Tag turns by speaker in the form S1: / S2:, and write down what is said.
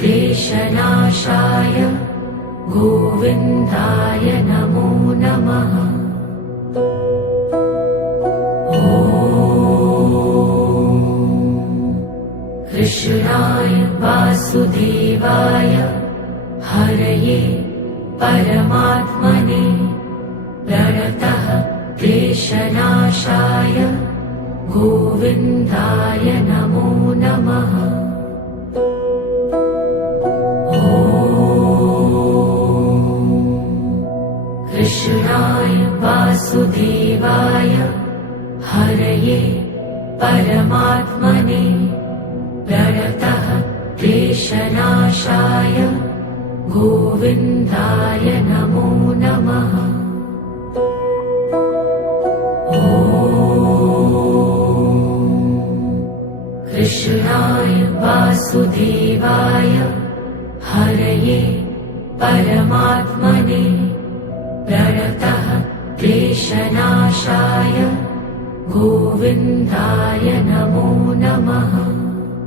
S1: क्लेशनाशाय गोविन्दाय नमो नमः। कृष्णाय वासुदेवाय हरये परमात्मने प्रणतः क्लेशनाशाय गोविन्दाय नमो नमः वासुदेवाय हरये परमात्मने प्रणतः क्लेशनाशाय गोविन्दाय नमो नमः। कृष्णाय वासुदेवाय हरये परमात्मने प्रणतः क्लेशनाशाय गोविन्दाय नमो